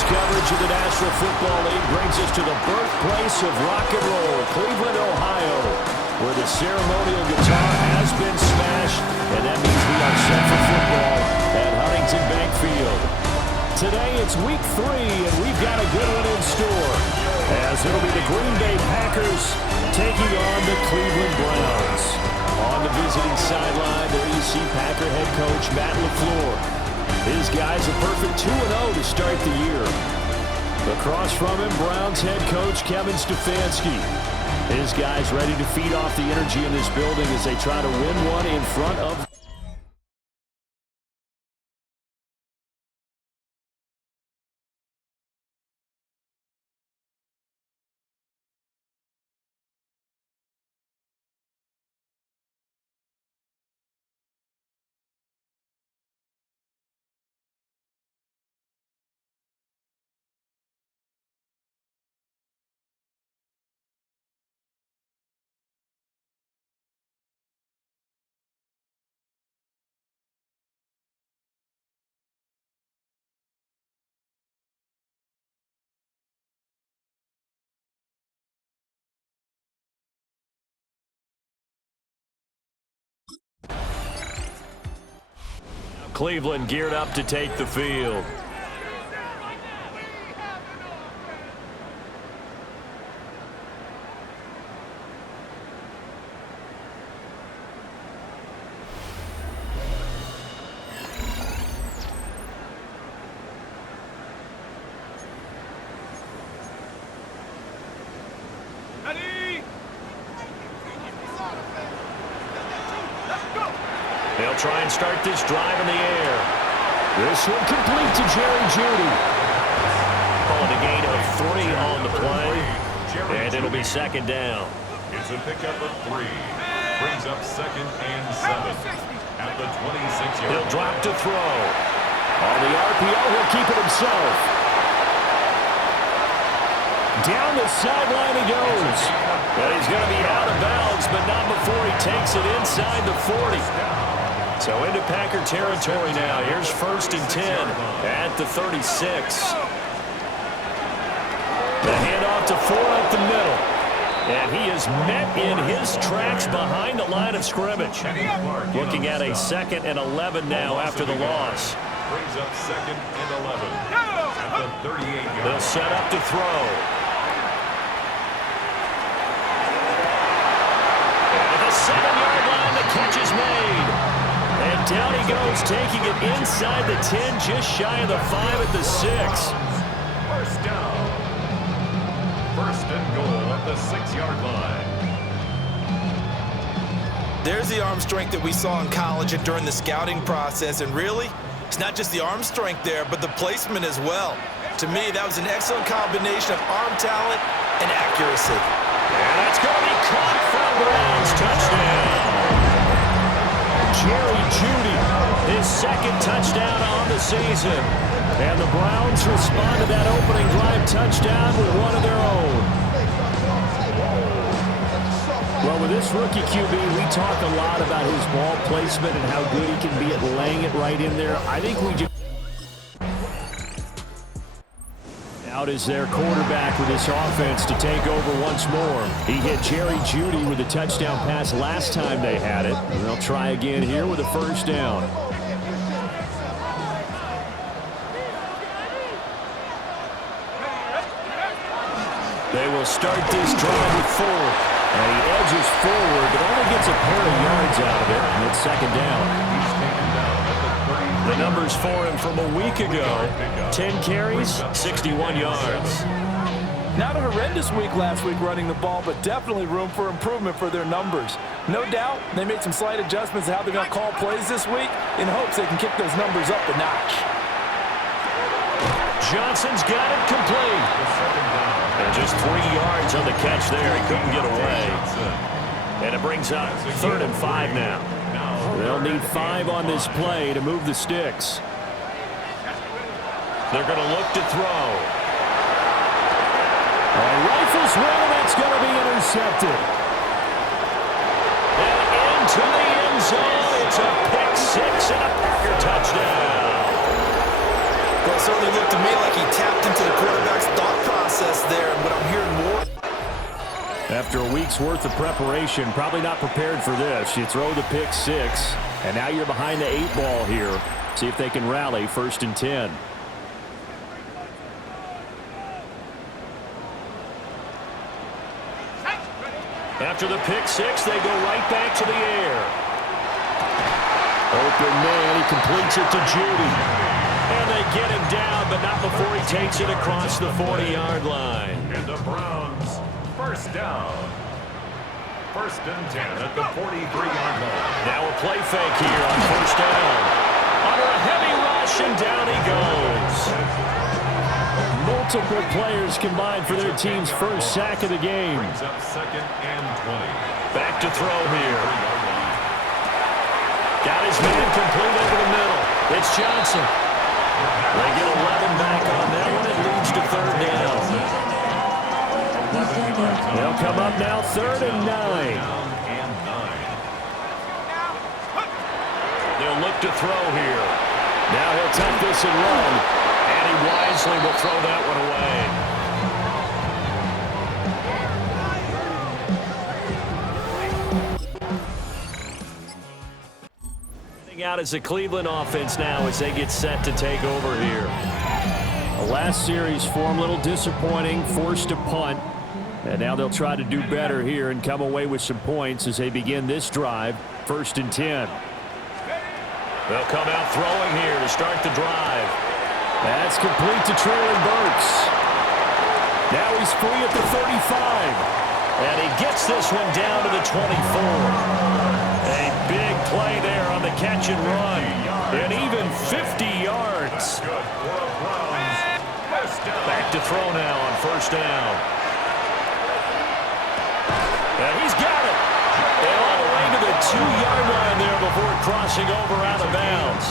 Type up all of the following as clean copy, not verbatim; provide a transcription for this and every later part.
Tonight's coverage of the National Football League brings us to the birthplace of rock and roll, Cleveland, Ohio, where the ceremonial guitar has been smashed, and that means we are set for football at Huntington Bank Field. Today it's week 3, and we've got a good one in store, as it'll be the Green Bay Packers taking on the Cleveland Browns. On the visiting sideline, there you see Packer head coach Matt LaFleur. His guys a perfect 2-0 to start the year. Across from him, Browns head coach Kevin Stefanski. His guys ready to feed off the energy in this building as they try to win one in front of... Cleveland geared up to take the field. They'll try and start this drive in the air. This one complete to Jerry Jeudy. Calling a gain of 3 on the play. And it'll be second down. It's a pickup of 3. Brings up 2nd and 7. At the 26-yard line. He'll drop to throw. On the RPO, he'll keep it himself. Down the sideline he goes. And he's going to be out of bounds, but not before he takes it inside the 40. So into Packer territory now. Here's 1st and 10 at the 36. The handoff to Ford up the middle. And he is met in his tracks behind the line of scrimmage. Looking at a 2nd and 11 now after the loss. Brings up 2nd and 11. At the 38-yard. They'll set up to throw. And at the 7-yard line, the catch is made. And down he goes, taking it inside the 10, just shy of the 5 at the 6. First down. 1st and goal at the 6-yard line. There's the arm strength that we saw in college and during the scouting process. And really, it's not just the arm strength there, but the placement as well. To me, that was an excellent combination of arm talent and accuracy. And that's going to be caught for a Browns touchdown. Jerry Jeudy, his 2nd touchdown on the season. And the Browns respond to that opening drive touchdown with one of their own. Well, with this rookie QB, we talk a lot about his ball placement and how good he can be at laying it right in there. I think we just... Out is their quarterback with this offense to take over once more. He hit Jerry Jeudy with a touchdown pass last time they had it. And they'll try again here with a 1st down. They will start this drive with Ford. And he edges forward, but only gets a pair of yards out of it. And it's 2nd down. He's taken down at the 33. The numbers for him from a week ago. 10 carries, 61 yards. Not a horrendous week last week running the ball, but definitely room for improvement for their numbers. No doubt they made some slight adjustments to how they're going to call plays this week in hopes they can kick those numbers up a notch. Johnson's got it complete. And just 3 yards on the catch there. He couldn't get away. And it brings up 3rd and 5 now. They'll need 5 on this play to move the sticks. They're going to look to throw. And rifles well, that's going to be intercepted. And into the end zone. It's a pick 6 and a Packer touchdown. Well, it certainly looked to me like he tapped into After a week's worth of preparation, probably not prepared for this. You throw the pick 6, and now you're behind the 8 ball here. See if they can rally 1st and 10. After the pick 6, they go right back to the air. Open man, he completes it to Judy. And they get him down, but not before he takes it across the 40-yard line. And the Browns, first down. 1st and 10 at the 43-yard line. Now a play fake here on 1st down. Under a heavy rush, and down he goes. Multiple players combined for their team's first sack of the game. Brings up 2nd and 20. Back to throw here. Got his man complete over the middle. It's Johnson. They get 11 back on that one. It leads to 3rd down. They'll come up now 3rd and 9. They'll look to throw here. Now he'll tuck this and run. And he wisely will throw that one away. Out as the Cleveland offense now as they get set to take over here. The last series form a little disappointing, forced to punt, and now they'll try to do better here and come away with some points as they begin this drive, 1st and 10. They'll come out throwing here to start the drive. That's complete to Traylon Burks. Now he's free at the 35, and he gets this one down to the 24. A big play there on the catch and run. And even 50 yards. Back to throw now on 1st down. And he's got it. And all the way to the 2-yard line there before crossing over out of bounds.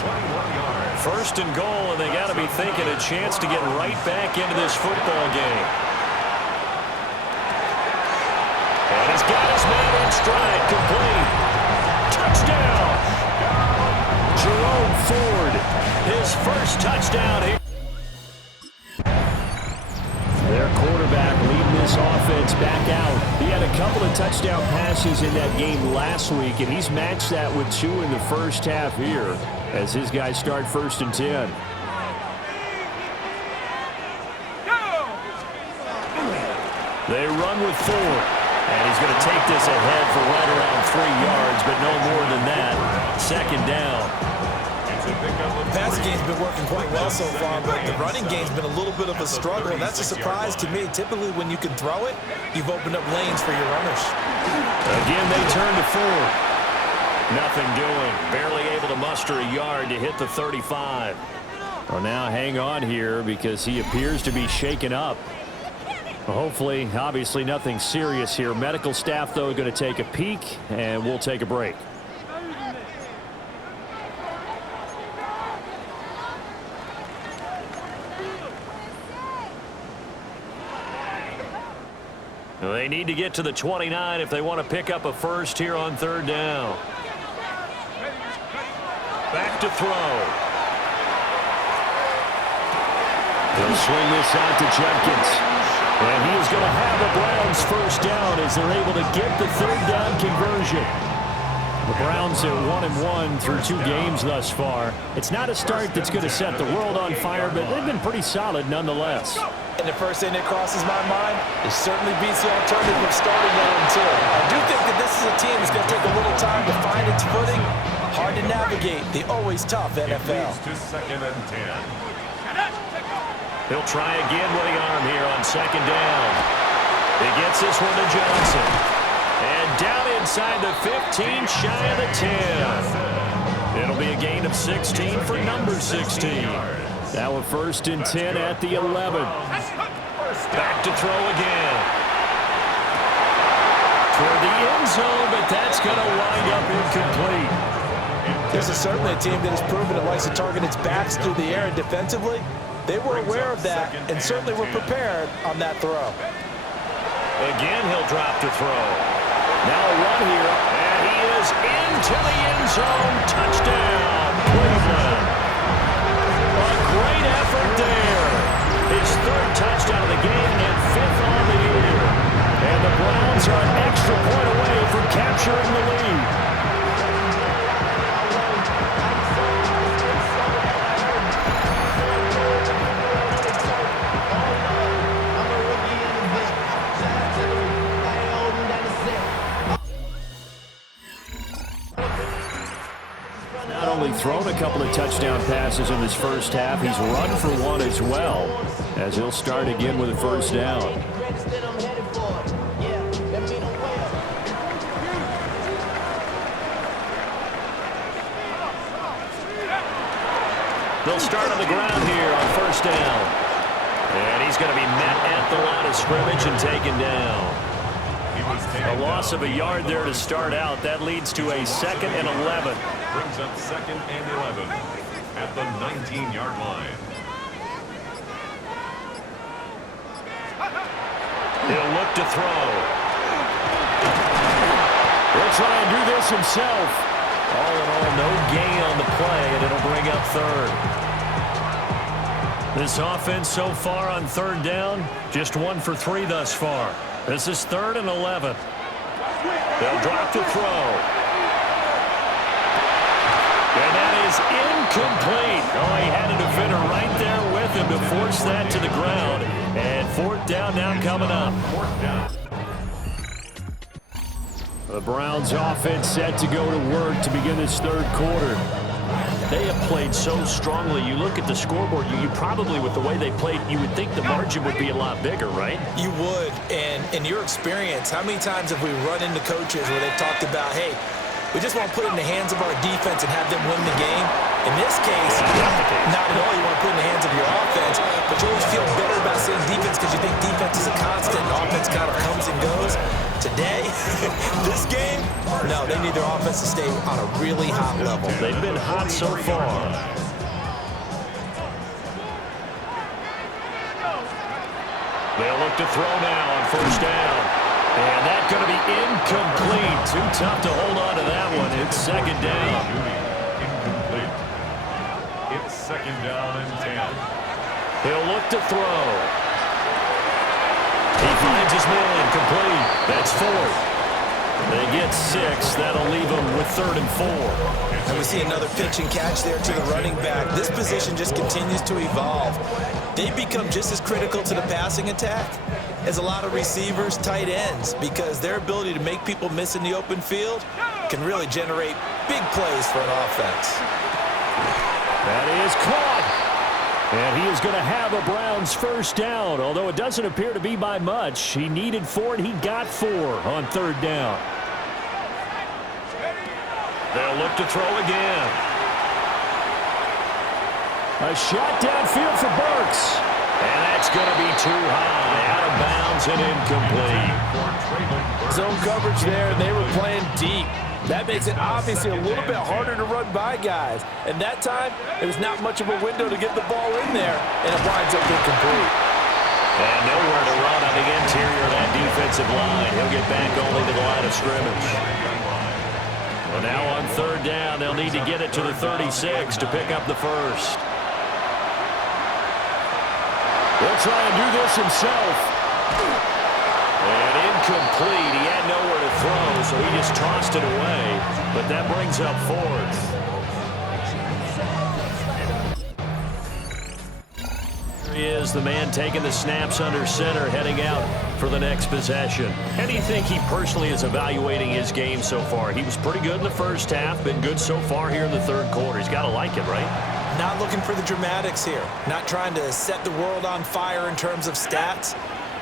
1st and goal, and they got to be thinking a chance to get right back into this football game. And he's got his man in stride, complete. Touchdown! Jerome Ford, his first touchdown here. Their quarterback leading this offense back out. He had a couple of touchdown passes in that game last week, and he's matched that with 2 in the first half here as his guys start 1st and 10. They run with Ford. And he's going to take this ahead for right around 3 yards, but no more than that. 2nd down. The passing game's been working quite well so far, but the running game's been a little bit of a struggle. That's a surprise to me. Typically, when you can throw it, you've opened up lanes for your runners. Again, they turn to Ford. Nothing doing. Barely able to muster a yard to hit the 35. Well, now hang on here because he appears to be shaken up. Hopefully, obviously nothing serious here. Medical staff, though, going to take a peek, and we'll take a break. They need to get to the 29 if they want to pick up a first here on 3rd down. Back to throw. They'll swing this out to Jenkins. And he is going to have the Browns first down as they're able to get the 3rd down conversion. The Browns are 1-1 through 2 games thus far. It's not a start that's going to set the world on fire, but they've been pretty solid nonetheless. And the first thing that crosses my mind, it certainly beats the alternative of starting 0-2. I do think that this is a team that's going to take a little time to find its footing. Hard to navigate the always tough NFL. It leads to 2nd and 10. He'll try again with the arm here on 2nd down. He gets this one to Johnson. And down inside the 15, shy of the 10. It'll be a gain of 16 for number 16. Now a 1st and 10 at the 11. Back to throw again. Toward the end zone, but that's going to wind up incomplete. This is certainly a team that has proven it likes to target its backs through the air and defensively. They were aware of that and certainly were prepared on that throw. Again, he'll drop to throw. Now a run here, and he is into the end zone. Touchdown, Cleveland. A great effort there. His 3rd touchdown of the game and 5th on the year. And the Browns are thrown a couple of touchdown passes in this first half. He's run for one as well, as he'll start again with a first down. They'll start on the ground here on first down. And he's going to be met at the line of scrimmage and taken down. A loss of a yard there to start out. That leads to a 2nd and 11. Brings up 2nd and 11 at the 19-yard line. He'll look to throw. He'll try and do this himself. All in all, no gain on the play, and it'll bring up 3rd. This offense so far on 3rd down, just 1 for 3 thus far. This is 3rd and 11. They'll drop to throw. And that is incomplete. Oh, he had a defender right there with him to force that to the ground. And 4th down now coming up. 4th down. The Browns offense set to go to work to begin this 3rd quarter. They have played so strongly. You look at the scoreboard, you probably, with the way they played, you would think the margin would be a lot bigger, right? You would. And in your experience, how many times have we run into coaches where they've talked about, hey, we just want to put it in the hands of our defense and have them win the game? In this case, not at all. You want to put it in the hands of your offense, but you always feel better about saying defense because you think defense is a constant and offense kind of comes and goes. Today, this game, no, they need their offense to stay on a really hot level. They've been hot so far. They'll look to throw now on first down. And that's going to be incomplete. Too tough to hold on to that one. It's 2nd down. Incomplete. It's 2nd down and 10. He'll look to throw. He finds his man complete. That's 4th. They get 6. That'll leave them with 3rd and 4. And we see another pitch and catch there to the running back. This position just continues to evolve. They become just as critical to the passing attack as a lot of receivers, tight ends, because their ability to make people miss in the open field can really generate big plays for an offense. That is caught. And he is going to have a Browns first down, although it doesn't appear to be by much. He needed 4, and he got 4 on 3rd down. They'll look to throw again. A shot downfield for Burks. And that's going to be too high, out of bounds and incomplete. Zone coverage there, and they were playing deep. That makes it obviously a little bit harder to run by guys. And that time, it was not much of a window to get the ball in there, and it winds up incomplete. And nowhere to run on the interior of that defensive line. He'll get back only to the line of scrimmage. Well, now on 3rd down, they'll need to get it to the 36 to pick up the first. He'll try and do this himself. And incomplete. He had nowhere to throw, so he just tossed it away. But that brings up 4th. Here he is, the man taking the snaps under center, heading out for the next possession. How do you think he personally is evaluating his game so far? He was pretty good in the first half, been good so far here in the 3rd quarter. He's got to like it, right? Not looking for the dramatics here. Not trying to set the world on fire in terms of stats.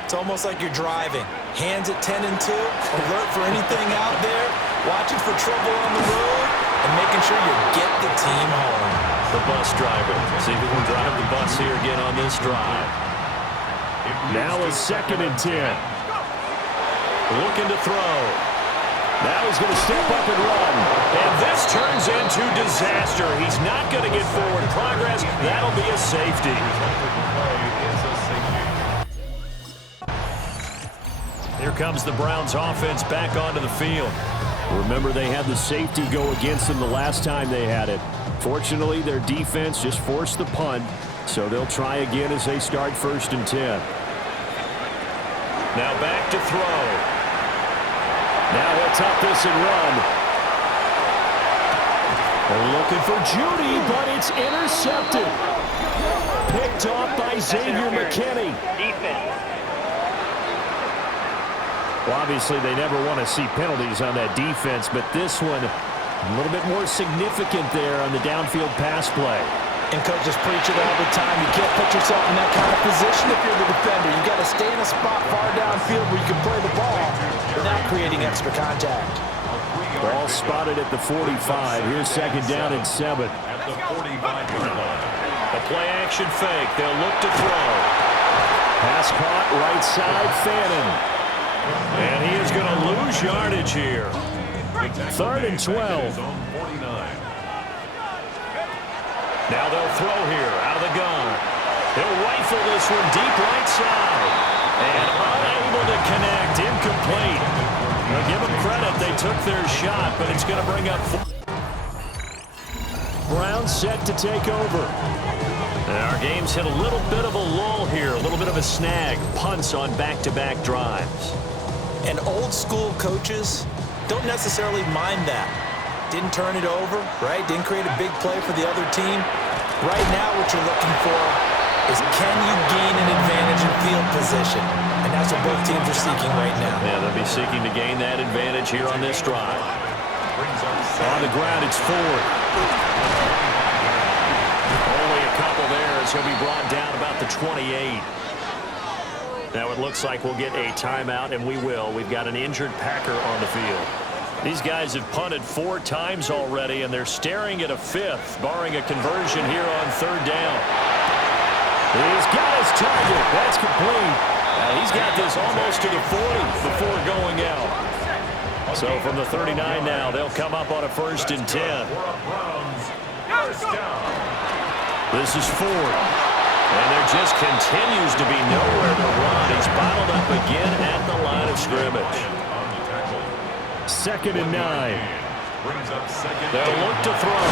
It's almost like you're driving. Hands at 10 and 2, alert for anything out there, watching for trouble on the road, and making sure you get the team home. The bus driver. See if we can drive the bus here again on this drive. Now a 2nd and 10. Looking to throw. Now he's going to step up and run. And this turns into disaster. He's not going to get forward progress. That'll be a safety. Here comes the Browns offense back onto the field. Remember, they had the safety go against them the last time they had it. Fortunately, their defense just forced the punt, so they'll try again as they start 1st and 10. Now back to throw. Now he'll tuck this and run. They're looking for Judy, but it's intercepted. Picked off by Xavier McKinney. Well, obviously, they never want to see penalties on that defense, but this one A little bit more significant there on the downfield pass play. And coaches preach it all the time. You can't put yourself in that kind of position if you're the defender. You've got to stay in a spot far downfield where you can play the ball without creating extra contact. Ball spotted at the 45. Here's second down and 7. At the 45-yard line. A play-action fake. They'll look to throw. Pass caught right side, Fannin. And he is going to lose yardage here. 3rd and 12. Now they'll throw here out of the gun. They'll rifle this one deep right side. And unable to connect. Incomplete. Now give them credit. They took their shot, but it's going to bring up Browns set to take over. And our game's hit a little bit of a lull here. A little bit of a snag. Punts on back-to-back drives. And old school coaches don't necessarily mind that. Didn't turn it over, right? Didn't create a big play for the other team. Right now what you're looking for is can you gain an advantage in field position? And that's what both teams are seeking right now. Yeah, they'll be seeking to gain that advantage here on this drive. On the ground, it's Ford. Only a couple there as he'll be brought down about the 28. Now it looks like we'll get a timeout, and we will. We've got an injured Packer on the field. These guys have punted 4 times already, and they're staring at a 5th, barring a conversion here on 3rd down. He's got his target. That's complete. He's got this almost to the 40 before going out. So from the 39 now, they'll come up on a 1st and 10. This is Ford. And there just continues to be nowhere to run. He's bottled up again at the line of scrimmage. 2nd and 9. They'll look to throw.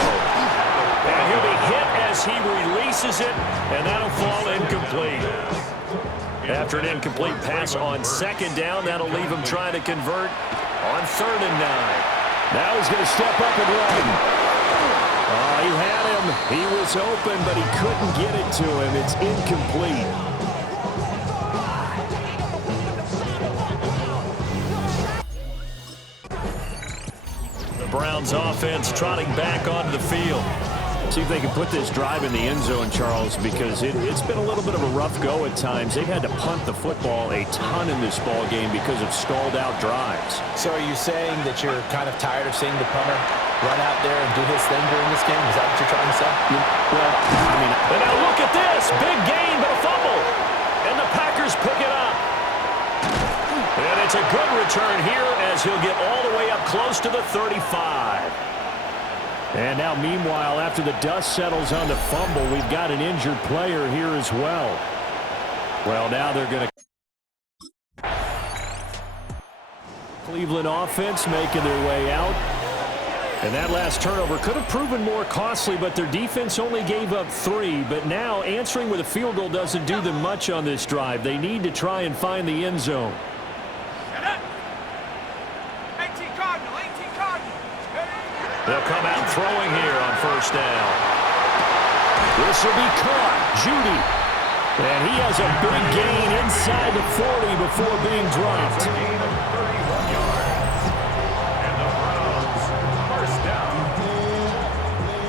And he'll be hit as he releases it, and that'll fall incomplete. After an incomplete pass on 2nd down, that'll leave him trying to convert on 3rd and 9. Now he's going to step up and run. Oh, he had him. He was open, but he couldn't get it to him. It's incomplete. The Browns offense trotting back onto the field. See if they can put this drive in the end zone, Charles, because it's been a little bit of a rough go at times. They've had to punt the football a ton in this ball game because of stalled-out drives. So are you saying that you're kind of tired of seeing the punter run out there and do his thing during this game? Is that what you're trying to say? Well, I mean, and now look at this. Big gain, but a fumble. And the Packers pick it up. And it's a good return here as he'll get all the way up close to the 35. And now, meanwhile, after the dust settles on the fumble, we've got an injured player here as well. Well, now they're going to... Cleveland offense making their way out. And that last turnover could have proven more costly, but their defense only gave up 3. But now, answering with a field goal doesn't do them much on this drive. They need to try and find the end zone. They'll come out throwing here on 1st down. This will be caught. Judy. And he has a big gain inside the 40 before being dropped. And the Browns, 1st down.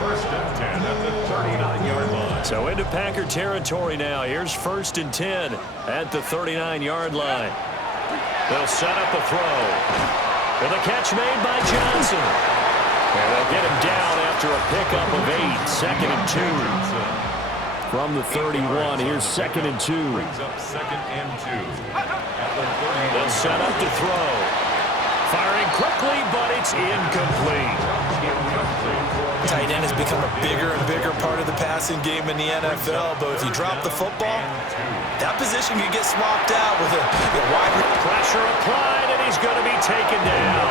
1st and 10 at the 39-yard line. So into Packer territory now. Here's 1st and 10 at the 39-yard line. They'll set up a throw. And the catch made by Johnson. And they'll get him down after a pickup of 8. 2nd and 2. From the 31, here's 2nd and 2. Brings up 2nd and 2. At the 30. They'll set up to throw. Firing quickly, but it's incomplete. Tight end has become a bigger and bigger part of the passing game in the NFL, but if you drop the football, that position can get swapped out with a wide pressure applied, and he's going to be taken down.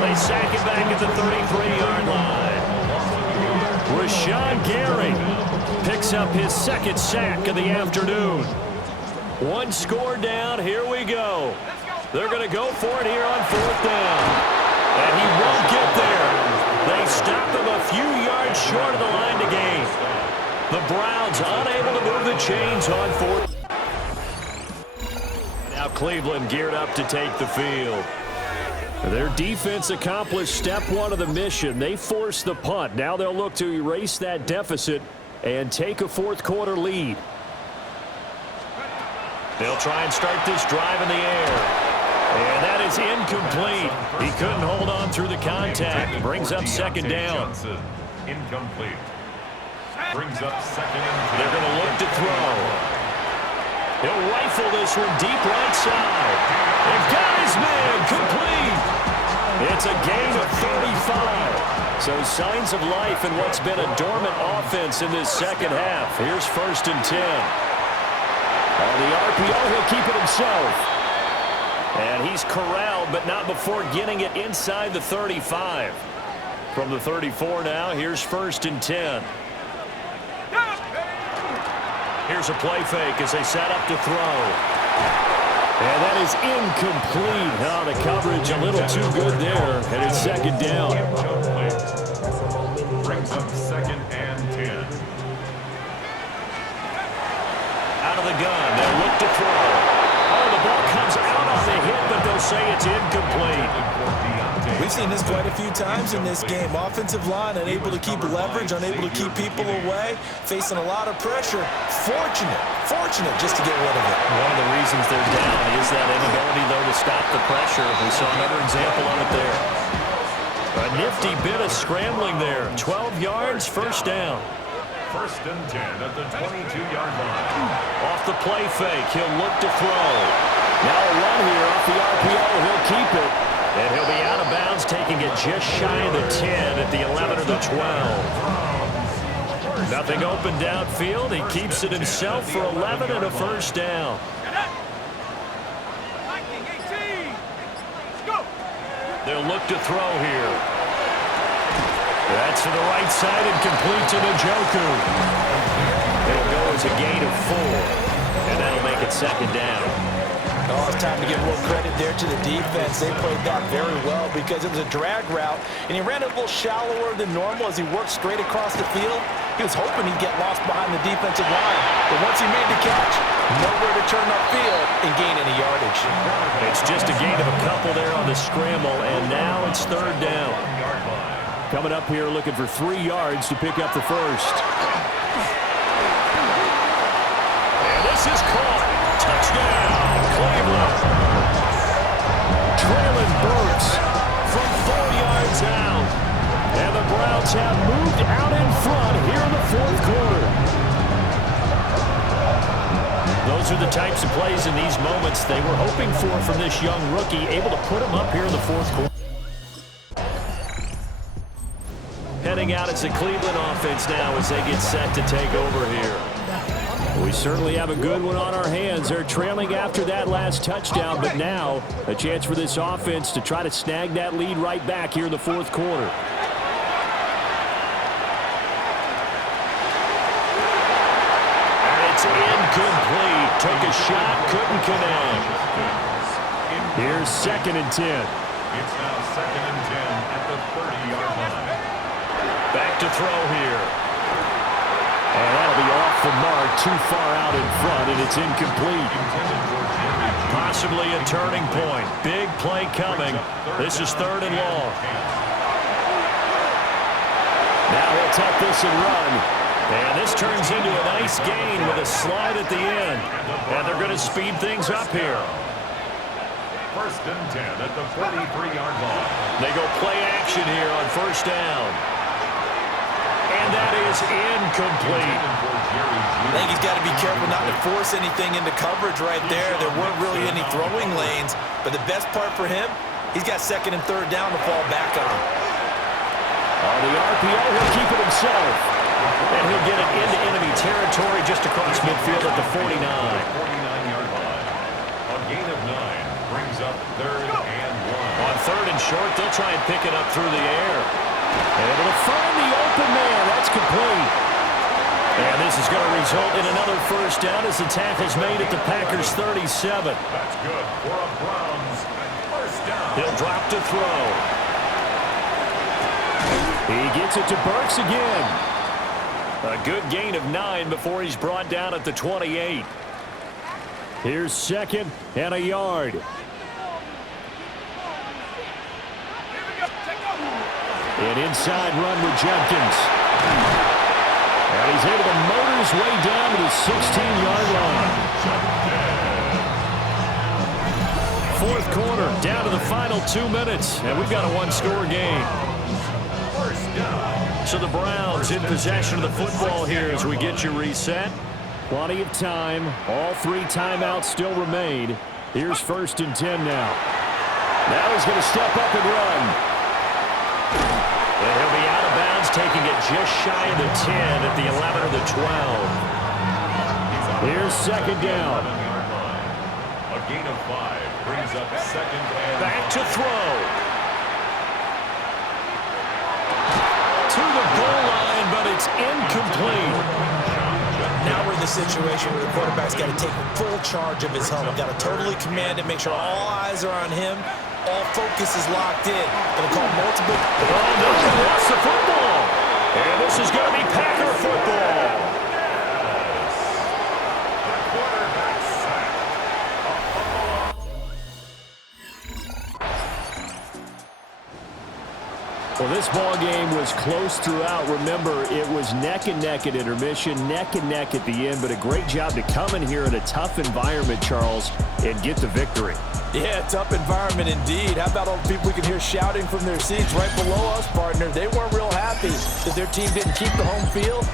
They sack it back at the 33-yard line. Rashawn Gary picks up his 2nd sack of the afternoon. 1 score down. Here we go. They're going to go for it here on 4th down. And he won't get there. They stop him a few yards short of the line to gain. The Browns unable to move the chains on 4th. Now Cleveland geared up to take the field. Their defense accomplished step one of the mission. They forced the punt. Now they'll look to erase that deficit and take a fourth quarter lead. They'll try and start this drive in the air. And that is incomplete. He couldn't hold on through the contact. Brings up second down. Incomplete. Brings up second and 10. They're going to look to throw. He'll rifle this one deep right side. And got his man complete. It's a gain of 35. So signs of life in what's been a dormant offense in this second half. Here's first and 10. On the RPO, he'll keep it himself. And he's corralled, but not before getting it inside the 35. From the 34 now, here's first and 10. Here's a play fake as they set up to throw. And that is incomplete. Oh, the coverage a little too good there. And it's second down. Brings up second and 10. Out of the gun. They'll look to throw. Oh, the ball comes out on the hit, but they'll say it's incomplete. We've seen this quite a few times in this game. Offensive line unable to keep leverage, unable to keep people away, facing a lot of pressure. Fortunate just to get rid of it. One of the reasons they're down is that inability, though, to stop the pressure. We saw another example of it there. A nifty bit of scrambling there. 12 yards, first down. First and 10 at the 22-yard line. Off the play fake, he'll look to throw. Now a run here off the RPO. He'll keep it. And he'll be out of bounds, taking it just shy of the 10 at the 11 or the 12. Nothing open downfield. He keeps it himself for 11 and a first down. They'll look to throw here. That's to the right side and complete to Njoku. It'll go as a gain of 4. And that'll make it second down. Oh, it's time to give a little credit there to the defense. They played that very well because it was a drag route, and he ran it a little shallower than normal as he worked straight across the field. He was hoping he'd get lost behind the defensive line, but once he made the catch, nowhere to turn upfield and gain any yardage. It's just a gain of a couple there on the scramble, and now it's third down. Coming up here looking for 3 yards to pick up the first. And this is caught. Touchdown. Cleveland. Traylon Burks from 4 yards out. And the Browns have moved out in front here in the fourth quarter. Those are the types of plays in these moments they were hoping for from this young rookie, able to put him up here in the fourth quarter. Heading out as the Cleveland offense now as they get set to take over here. We certainly have a good one on our hands. They're trailing after that last touchdown, but now a chance for this offense to try to snag that lead right back here in the fourth quarter. And it's incomplete. Took a shot, couldn't connect. Here's second and 10. It's now second and 10 at the 30-yard line. Back to throw here. And that'll be off the mark, too far out in front, and it's incomplete. Possibly a turning point. Big play coming. This is third and long. Now he'll tuck this and run. And this turns into a nice gain with a slide at the end. And they're going to speed things up here. First and 10 at the 43-yard line. They go play action here on first down. And that is incomplete. I think he's got to be careful not to force anything into coverage right there. There weren't really any throwing lanes. But the best part for him, he's got second and third down to fall back on. On the RPO, he'll keep it himself. And he'll get it into enemy territory just across midfield at the 49. 49-yard line. A gain of 9 brings up third and 1. On third and short, they'll try and pick it up through the air. Able to find the open man. That's complete. And this is going to result in another first down as the tackle's made at the Packers' 37. That's good for a Browns first down. He'll drop to throw. He gets it to Burks again. A good gain of 9 before he's brought down at the 28. Here's second and a yard. An inside run with Jenkins. And he's able to motor his way down to the 16-yard line. Fourth quarter, down to the final 2 minutes, and we've got a one-score game. So the Browns in possession of the football here as we get you reset. Plenty of time. All 3 timeouts still remain. Here's 1st and 10 now. Now he's going to step up and run. And he'll be out of bounds, taking it just shy of the 10 at the 11 or the 12. Here's 2nd down. A gain of 5 brings up 2nd and back to throw. To the goal line, but it's incomplete. Now we're in the situation where the quarterback's got to take full charge of his helmet. Got to totally command it, make sure all eyes are on him. All focus is locked in. Going to call multiple. Oh, no, he lost the football. And this is going to be Packer football. Well, this ball game was close throughout. Remember, it was neck and neck at intermission, neck and neck at the end, but a great job to come in here in a tough environment, Charles, and get the victory. Yeah, tough environment indeed. How about all the people we can hear shouting from their seats right below us, partner? They weren't real happy that their team didn't keep the home field.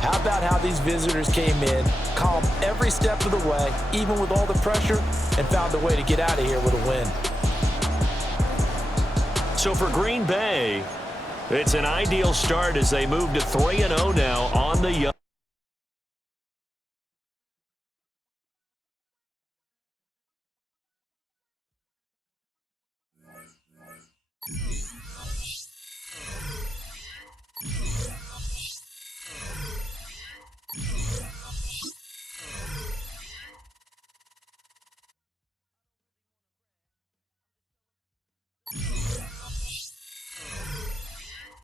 How about how these visitors came in, calm every step of the way, even with all the pressure, and found a way to get out of here with a win. So for Green Bay, it's an ideal start as they move to 3-0 now on the young.